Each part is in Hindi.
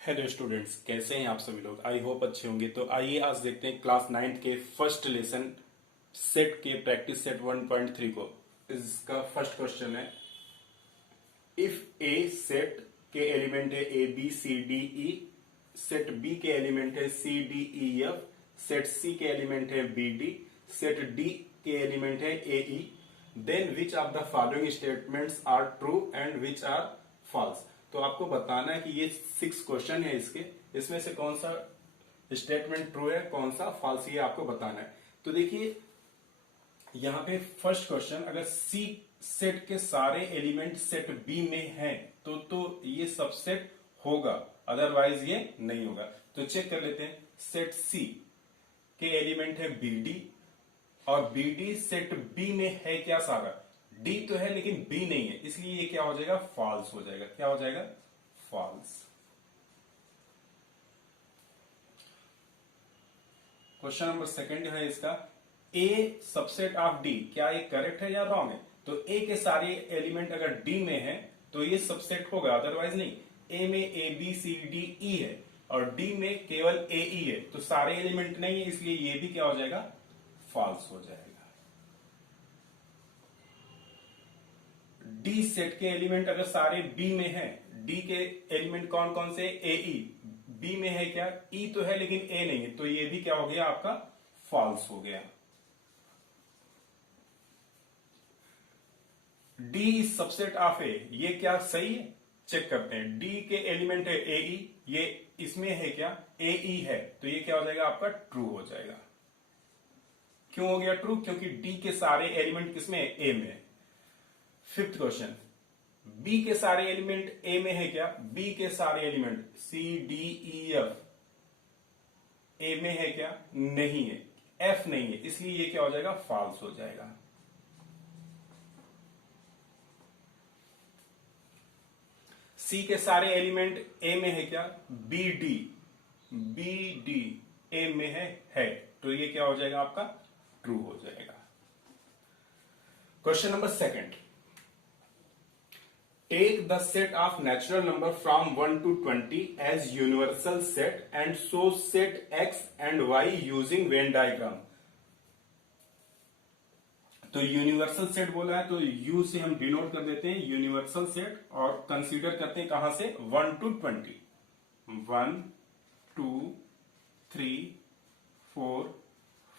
हेलो स्टूडेंट्स, कैसे हैं आप सभी लोग। आई होप अच्छे होंगे। तो आइए आज देखते हैं क्लास 9 के फर्स्ट लेसन सेट के प्रैक्टिस सेट 1.3 को। इसका फर्स्ट क्वेश्चन है, इफ ए सेट के एलिमेंट है A B C D E, set B के एलिमेंट है C D E F, set C के एलिमेंट है बी डी, सेट डी के एलिमेंट है A E, then which of the following statements are true and which are false. तो आपको बताना है कि ये 6 क्वेश्चन है इसमें से कौन सा स्टेटमेंट ट्रू है, कौन सा फॉल्स, ये आपको बताना है। तो देखिए यहां पे फर्स्ट क्वेश्चन, अगर सी सेट के सारे एलिमेंट सेट बी में हैं तो ये सबसेट होगा, अदरवाइज ये नहीं होगा। तो चेक कर लेते हैं। सेट सी के एलिमेंट है बी डी और बी डी सेट बी में है क्या सारा, डी तो है लेकिन बी नहीं है, इसलिए ये क्या हो जाएगा, फॉल्स हो जाएगा। क्या हो जाएगा, फॉल्स। क्वेश्चन नंबर सेकंड है इसका, ए सबसेट ऑफ डी, क्या ये करेक्ट है या रॉन्ग है। तो ए के सारे एलिमेंट अगर डी में है तो ये सबसेट होगा, अदरवाइज नहीं। ए में ए बी सी डी ई है और डी में केवल ए ई है, तो सारे एलिमेंट नहीं है, इसलिए ये भी क्या हो जाएगा, फॉल्स हो जाएगा। डी सेट के एलिमेंट अगर सारे बी में है, डी के एलिमेंट कौन कौन से, ए ई, बी में है क्या, ई तो है लेकिन ए नहीं है, तो ये भी क्या हो गया आपका, फॉल्स हो गया। डी इज सबसेट ऑफ ए, ये क्या सही है, चेक करते हैं। डी के एलिमेंट है ए ई, ये इसमें है क्या, ए ई है, तो ये क्या हो जाएगा आपका, ट्रू हो जाएगा। क्यों हो गया ट्रू, क्योंकि डी के सारे एलिमेंट किसमें है, ए में। फिफ्थ क्वेश्चन, बी के सारे एलिमेंट ए में है क्या, बी के सारे element C D E F A में है क्या, नहीं है, एफ नहीं है, इसलिए ये क्या हो जाएगा, फॉल्स हो जाएगा। सी के सारे एलिमेंट ए में है क्या, बी डी ए में है, तो ये क्या हो जाएगा आपका, ट्रू हो जाएगा। Question number second, take the set of natural number from 1 to 20 as universal set and show set X and Y using Venn diagram. तो यूनिवर्सल सेट बोला है, तो यू से हम डिनोट कर देते हैं यूनिवर्सल सेट और कंसीडर करते हैं कहां से, 1 to 20। 1 2 3 4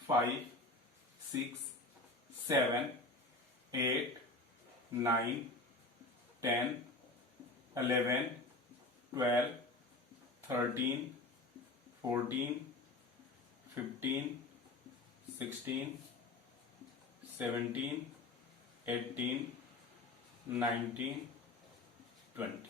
5 6 7 8 9 10 11 12 13 14 15 16 17 18 19 20।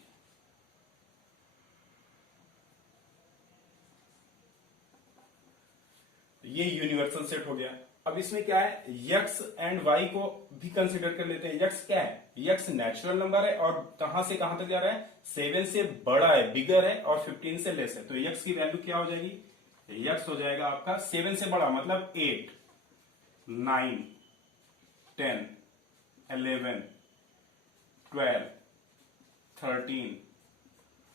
ये यूनिवर्सल सेट हो गया। अब इसमें क्या है, यक्स एंड वाई को भी कंसीडर कर लेते हैं। यक्स क्या है, यक्स नेचुरल नंबर है और कहां से कहां तक जा रहा है, 7 से बड़ा है, बिगर है, और 15 से लेस है, तो यक्स की वैल्यू क्या हो जाएगी, यक्स हो जाएगा आपका 7 से बड़ा मतलब 8 9 10 11 12 13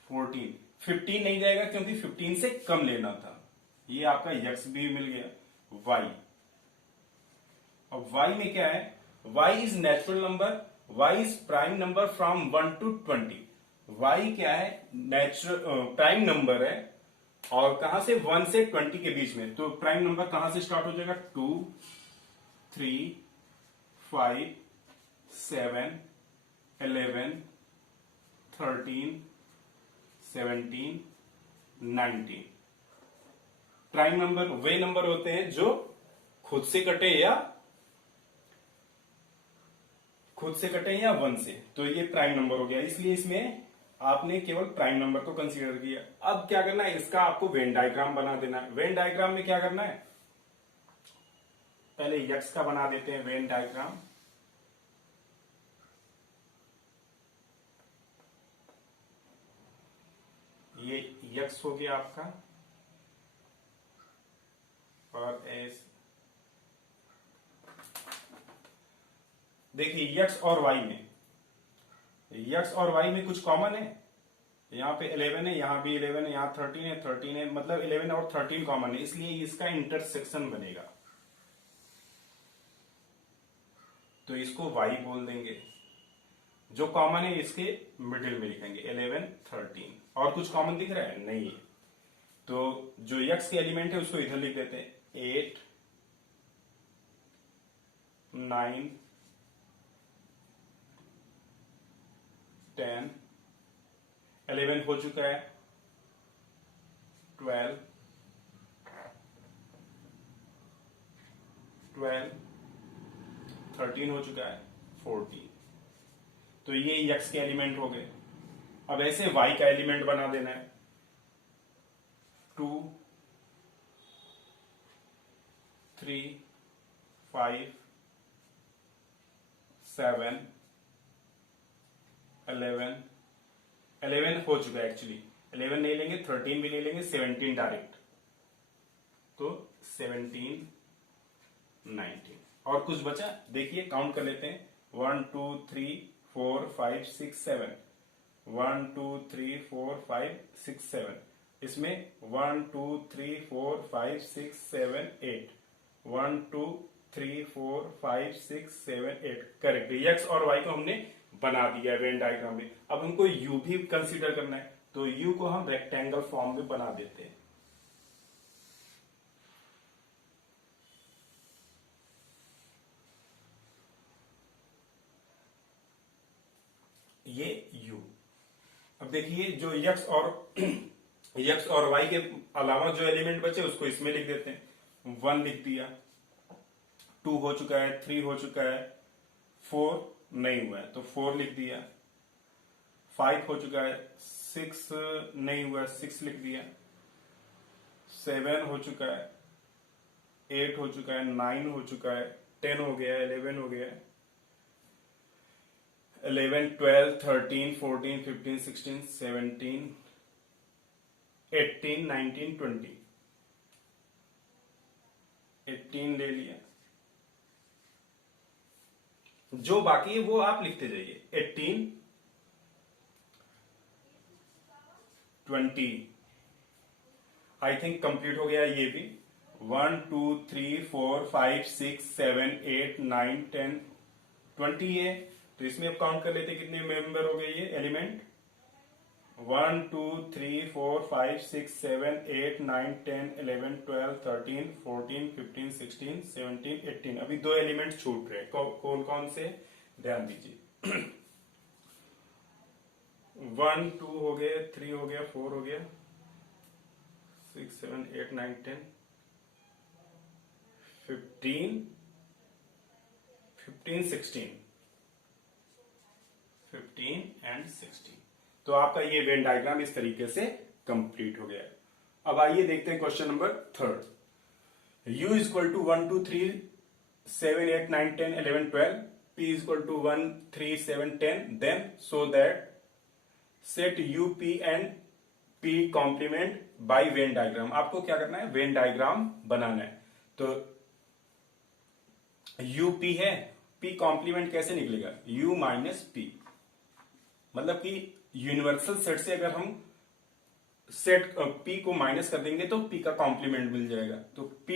14 15 नहीं जाएगा क्योंकि 15 से कम लेना था, ये आपका यक्स भी मिल गया। वाई, अब वाई में क्या है, Y is natural number, Y is prime number from 1 to 20। Y क्या है, नेचुरल प्राइम नंबर है और कहां से, 1 से 20 के बीच में, तो प्राइम नंबर कहां से स्टार्ट हो जाएगा, 2 3 5 7 11 13 17 19। प्राइम नंबर वे नंबर होते हैं जो खुद से कटे या 1 से, तो ये प्राइम नंबर हो गया, इसलिए इसमें आपने केवल प्राइम नंबर को कंसीडर किया। अब क्या करना है, इसका आपको वेन डायग्राम बना देना है। वेन डायग्राम में क्या करना है, पहले यक्स का बना देते हैं वेन डायग्राम। ये यक्स हो गया आपका और एस, देखिए यक्स और वाई में कुछ कॉमन है, यहाँ पे 11 है, यहाँ भी 11 है, यहाँ 13 है, मतलब 11 और 13 कॉमन है, इसलिए इसका इंटरसेक्शन बनेगा, तो इसको y बोल देंगे। जो कॉमन है इसके मिडिल में लिखेंगे 11 13। और कुछ कॉमन दिख रहा है? नहीं है। तो जो x के एलिमेंट है उसको इधर लिख देते हैं, 8 9 10 11 हो चुका है, 12 13 हो चुका है, 14। तो ये x के एलिमेंट हो गए। अब ऐसे y का एलिमेंट बना देना है, 2 3 5 7 11 हो चुका है एक्चुअली, 11 नहीं लेंगे, 13 भी नहीं लेंगे, 17 डायरेक्ट, तो 17 19। और कुछ बचा? देखिए काउंट कर लेते हैं, 1 2 3 4 5 6 7, 1 2 3 4 5 6 7, इसमें 1 2 3 4 5 6 7 8, 1 2 3 4 5 6 7 8, करेक्ट। x और y को हमने बना दिया है वेन डायग्राम में। अब हमको u भी कंसीडर करना है, तो u को हम रेक्टेंगल फॉर्म में बना देते हैं। ये u। अब देखिए जो x और x और y के अलावा जो एलिमेंट बचे उसको इसमें लिख देते हैं। 1 लिख दिया, 2 हो चुका है, 3 हो चुका है, 4 नहीं हुआ है तो 4 लिख दिया, 5 हो चुका है, 6 नहीं हुआ है, 6 लिख दिया, 7 हो चुका है, 8 हो चुका है, 9 हो चुका है, 10 हो गया, 11 हो गया, 11 12 13 14 15 16 17 18 19 20, 18 ले लिया। जो बाकी है वो आप लिखते जाइए, 18 20, आई थिंक कंप्लीट हो गया ये भी। 1 2 3 4 5 6 7 8 9 10 20 है, तो इसमें अब काउंट कर लेते कितने मेंबर हो गए ये एलिमेंट, 1 2 3 4 5 6 7 8 9 10 11 12 13 14 15 16 17 18। अभी 2 एलिमेंट छूट रहे, कौन कौन से ध्यान दीजिए। 1 2 हो गया, 3 हो गया, 4 हो गया, 6 7 8 9 10 15 15 16 15 एंड 16। तो आपका ये वेन डायग्राम इस तरीके से कंप्लीट हो गया। अब आइए देखते हैं question number 3। u is equal to 1 2 3 7 8 9 10 11 12, p is equal to 1 3 7 10, then so that set u p and p complement by Venn diagram. आपको क्या करना है, वेन डायग्राम बनाना है। तो u p है, p कॉम्प्लीमेंट कैसे निकलेगा, u माइनस p, मतलब कि यूनिवर्सल सेट से अगर हम सेट p को माइनस कर देंगे तो p का कॉम्प्लीमेंट मिल जाएगा। तो p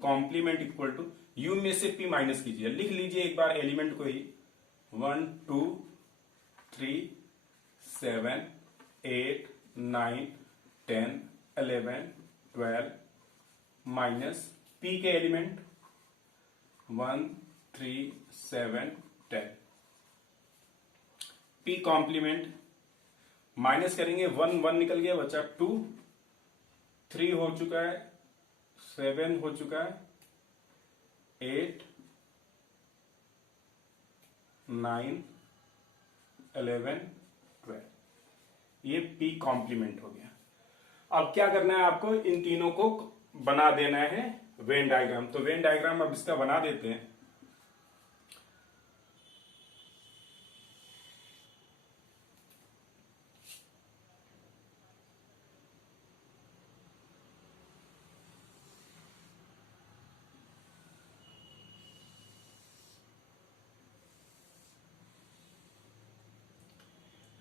complement equal to u में से p माइनस कीजिए, लिख लीजिए एक बार एलिमेंट को ही, 1 2 3 7 8 9 10 11 12 माइनस p के एलिमेंट 1 3 7 10, p कॉम्प्लीमेंट माइनस करेंगे, 1 1 निकल गया, बचा 2, 3 हो चुका है, 7 हो चुका है, 8 9 11 12, ये p कॉम्प्लीमेंट हो गया। अब क्या करना है आपको, इन तीनों को बना देना है वेन डायग्राम। तो वेन डायग्राम अब इसका बना देते हैं।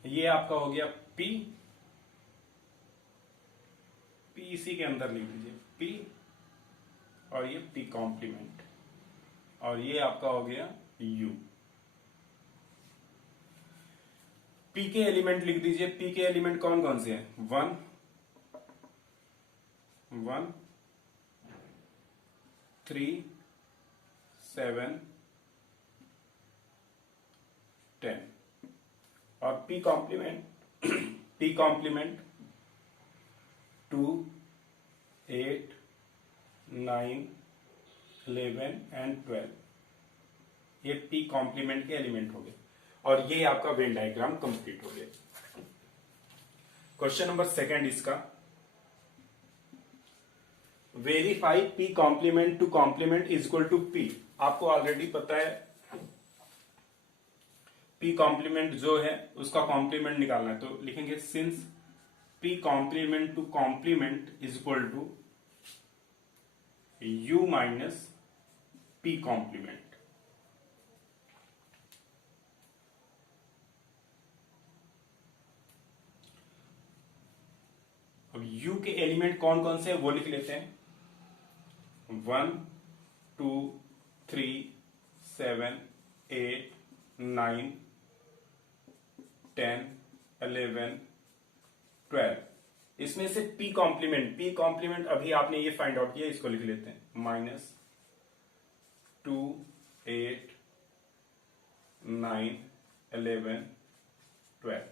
ये आपका हो गया P, इसी के अंदर लिख दीजिए पी, और ये पी कॉम्प्लीमेंट, और ये आपका हो गया यू। पी के एलिमेंट लिख दीजिए। पी के एलिमेंट कौन कौन से हैं? 1 1 3 7 10, और P complement P complement 2 8 9 11 and 12, ये पी कॉम्प्लीमेंट के एलिमेंट हो गए, और ये आपका वेन डायग्राम कंप्लीट हो गया। क्वेश्चन नंबर सेकंड इसका, verify P complement to complement is equal to P. आपको ऑलरेडी पता है पी कॉम्प्लीमेंट जो है उसका कॉम्प्लीमेंट निकालना है, तो लिखेंगे since P complement to complement is equal to U minus P complement. अब u के एलिमेंट कौन कौन से हैं वो लिख लेते हैं। 1 2 3 7 8 9 10 11 12, इसमें से p कॉम्प्लीमेंट अभी आपने ये फाइंड आउट किया, इसको लिख लेते हैं -2 8 9 11 12,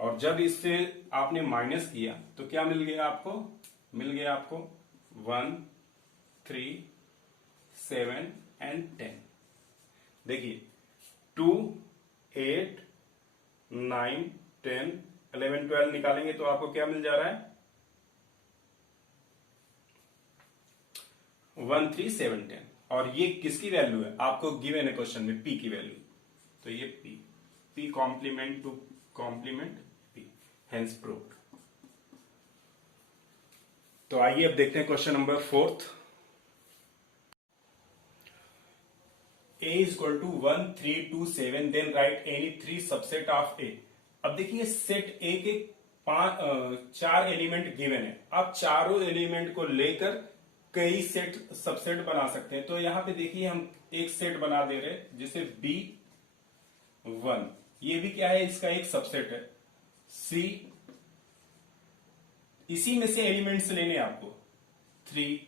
और जब इससे आपने माइनस किया तो क्या मिल गया आपको? मिल गया आपको 1 3 7 एंड 10। देखिए 2 8 9 10 11 12 निकालेंगे तो आपको क्या मिल जा रहा है? 1 3 7 10, और ये किसकी वैल्यू है? आपको गिवन है क्वेश्चन में p की वैल्यू, तो ये p complement to complement p, hence proved. तो आइए अब देखते हैं question number 4। a is equal to 1 3 2 7, then write any 3 subset of a। अब देखिए सेट a के 4 एलिमेंट गिवन है, आप चारों एलिमेंट को लेकर कई सेट सबसेट बना सकते हैं। तो यहां पे देखिए हम एक सेट बना दे रहे हैं जैसे B1, ये भी क्या है? इसका एक सबसेट है। C, इसी में से एलिमेंट्स लेने आपको 3,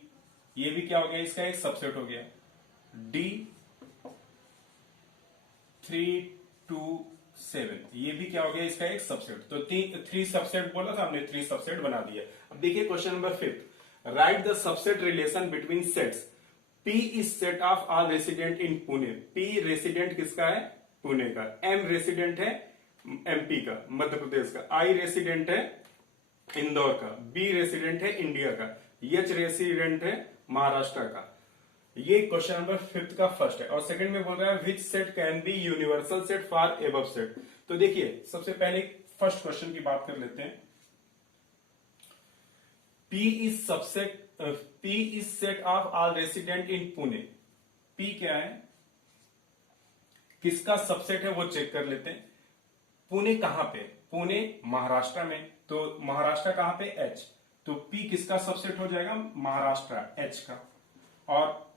ये भी क्या हो गया? इसका एक सबसेट हो गया। D 3 2 7, ये भी क्या हो गया? इसका एक सबसेट। तो 3 सबसेट बोला था हमने, 3 सबसेट बना दिया। अब देखिए question number 5, right the subset relation between sets. P is set of all resident in Pune. P resident किसका है? पुणे का। M रेसिडेंट है MP का, मध्य प्रदेश का। I रेसिडेंट है इंदौर का। B रेसिडेंट है इंडिया का। H रेसिडेंट है महाराष्ट्र का। ये क्वेश्चन नंबर 5 का फर्स्ट है। और सेकंड में बोल रहा है which set can be universal set for above set. तो देखिए सबसे पहले फर्स्ट क्वेश्चन की बात कर लेते हैं। P is set of all resident in Pune. P क्या है? किसका सबसेट है वो चेक कर लेते हैं। पुणे कहां पे? पुणे महाराष्ट्र में, तो महाराष्ट्र कहां पे? H, तो P किसका सबसेट हो जाएगा? महाराष्ट्र H का। और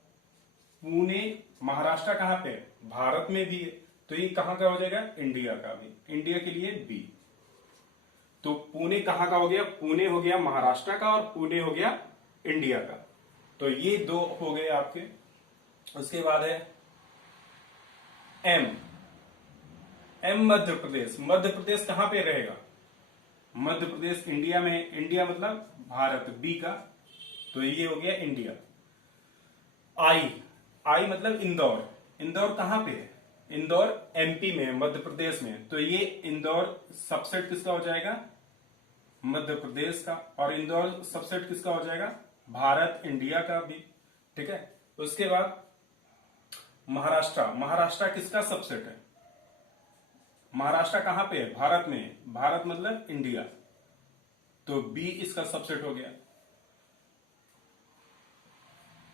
पुणे महाराष्ट्र कहां पे? भारत में भी है, तो ये कहां का हो जाएगा? इंडिया का भी। इंडिया के लिए B, तो पुणे कहां का हो गया? पुणे हो गया महाराष्ट्र का, और पुणे हो गया इंडिया का। तो ये 2 हो गए आपके। उसके बाद है M मध्य प्रदेश। मध्य प्रदेश कहां पे रहेगा? मध्य प्रदेश इंडिया में, इंडिया मतलब भारत, B का, तो ये हो गया इंडिया। I मतलब इंदौर। इंदौर कहां पे है? इंदौर MP में, मध्य प्रदेश में, तो ये इंदौर सबसेट किसका हो जाएगा? मध्य प्रदेश का। और इंदौर सबसेट किसका हो जाएगा? भारत इंडिया का भी। ठीक है। उसके बाद महाराष्ट्र। महाराष्ट्र किसका सबसेट है? महाराष्ट्र कहां पे है? भारत में है। भारत मतलब इंडिया, तो B इसका सबसेट हो गया।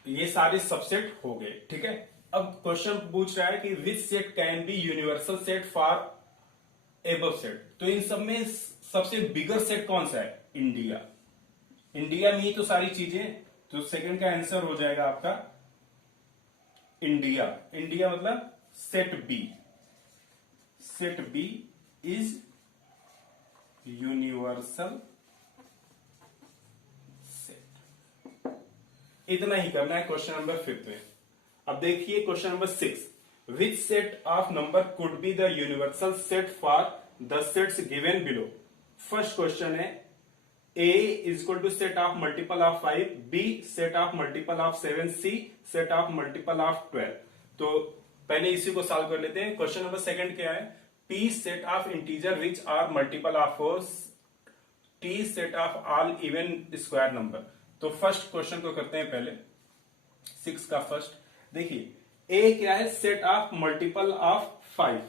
ये सारे सबसेट हो गए। ठीक है। अब क्वेश्चन पूछ रहा है कि which set can be universal set for above set. तो इन सब में सबसे बिगर सेट कौन सा है? इंडिया। इंडिया में ही तो सारी चीजें, तो सेकंड का आंसर हो जाएगा आपका इंडिया। इंडिया मतलब set B. Set B is universal set. इतना ही करना है क्वेश्चन नंबर 5 में। अब देखिए question number 6, which set of number could be the universal set for the sets given below. First question है A is equal to set of multiple of 5, B set of multiple of 7, C set of multiple of 12। तो पहले इसी को सॉल्व कर लेते हैं। क्वेश्चन नंबर सेकंड क्या है, P set of integer which are multiple of 4, T set of all even square number। तो फर्स्ट क्वेश्चन को करते हैं पहले, 6 का फर्स्ट। देखिए A क्या है, सेट ऑफ मल्टीपल ऑफ 5।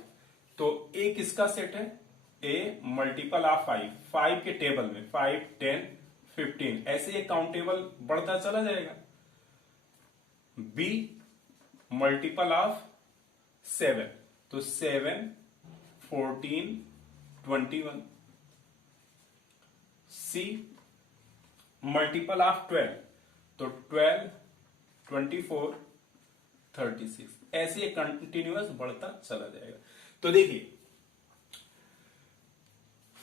तो A किसका सेट है, A मल्टीपल ऑफ 5, 5 के टेबल में 5, 10, 15 ऐसे एक काउंटेबल बढ़ता चला जाएगा। B मल्टीपल ऑफ 7, तो 7, 14, 21। C मल्टीपल ऑफ 12, तो 12, 24, 36 ऐसे कंटिन्यूअस बढ़ता चला जाएगा। तो देखिए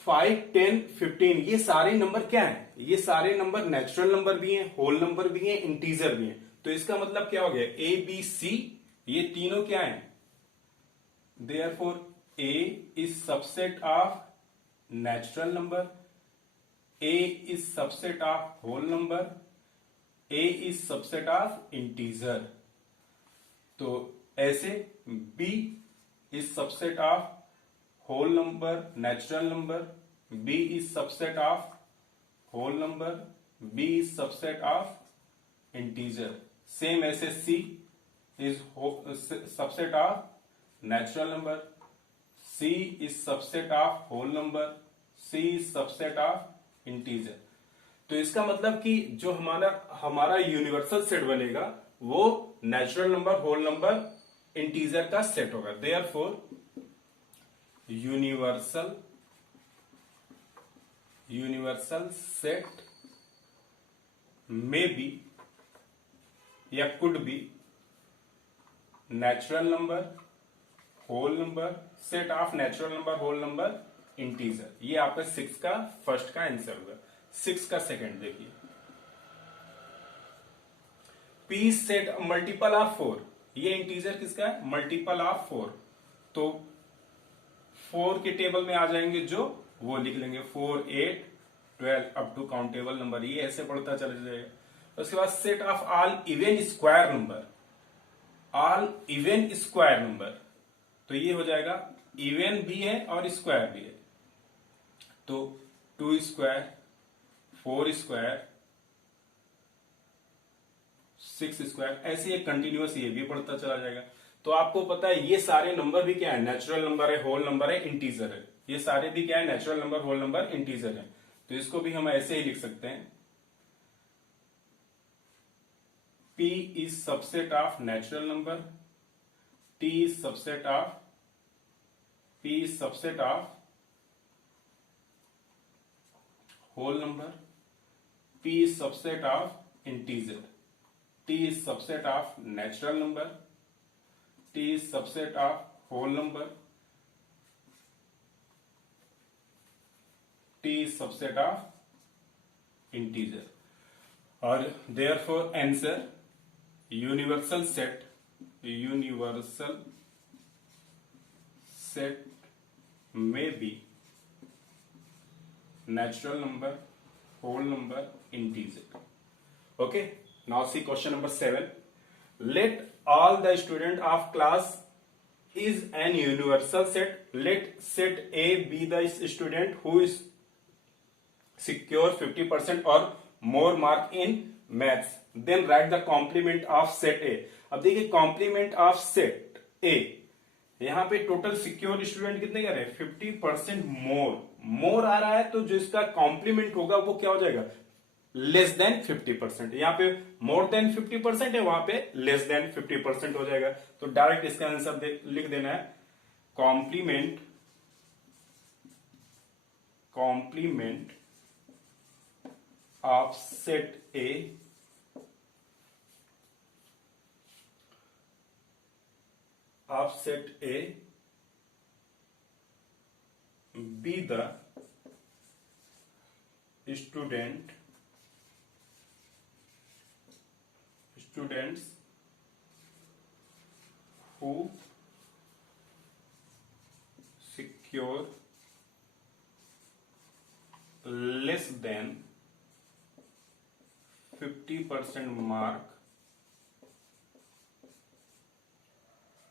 5, 10, 15 ये सारे नंबर क्या हैं, ये सारे नंबर नेचुरल नंबर भी हैं, होल नंबर भी हैं, इंटीजर भी हैं। तो इसका मतलब क्या हो गया, ए बी सी ये तीनों क्या हैं, therefore A is subset of natural number, A is subset of whole number, A is subset of integer. तो ऐसे B is subset of whole number natural number, B is subset of whole number, B is subset of integer। same ऐसे C is subset of natural number, C is subset of whole number, C is subset of integer। तो इसका मतलब कि जो हमारा यूनिवर्सल सेट बनेगा वो natural number, whole number, integer का सेट होगा। देयरफॉर यूनिवर्सल सेट में बी या could be natural number, whole number, set of natural number, whole number, integer. ये आपका 6 का फर्स्ट का आंसर होगा। 6 का सेकंड देखिए, पी सेट मल्टीपल ऑफ 4, ये इंटीजर किसका है, मल्टीपल ऑफ 4। तो 4 के टेबल में आ जाएंगे जो वो लिख लेंगे, 4, 8, 12 अप टू काउंटेबल नंबर, ये ऐसे बढ़ता चला जाएगा। उसके बाद set of all even square number, all even square number, तो ये हो जाएगा इवन भी है और स्क्वायर भी है। तो 2 स्क्वायर, 4 स्क्वायर, 6 स्क्वायर, ऐसे एक कंटिन्यूअस ये भी बढ़ता चला जाएगा। तो आपको पता है ये सारे नंबर भी क्या है, नेचुरल नंबर है, होल नंबर है, इंटीजर है। ये सारे भी क्या है, natural number, whole number, integer है। तो इसको भी हम ऐसे ही लिख सकते हैं, P is subset of natural number, T is subset of, P is subset of whole number, P is subset of integer, T is subset of natural number, T is subset of whole number, T is subset of integer। और therefore answer universal set may be natural number, whole number, integer। Okay, now see question number 7। Let all the student of class is an universal set. Let set A be the student who is secure 50% or more mark in maths। Then write the complement of set A। अब देखिए complement of set A, यहाँ पे टोटल सिक्योर स्टूडेंट कितने कह रहे हैं, 50% मोर आ रहा है, तो जो इसका कॉम्प्लीमेंट होगा वो क्या हो जाएगा, लेस देन 50%। यहाँ पे मोर देन 50% है, वहां पे लेस देन 50% हो जाएगा। तो डायरेक्ट इसका आंसर लिख देना है, complement of set A be the students who secure less than 50% mark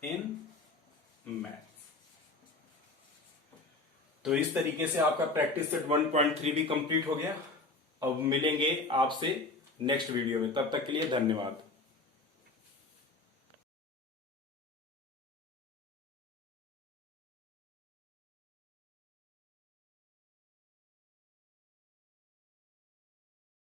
in maths. तो इस तरीके से आपका प्रैक्टिस सेट 1.3 भी कंप्लीट हो गया। अब मिलेंगे आपसे नेक्स्ट वीडियो में, तब तक के लिए धन्यवाद।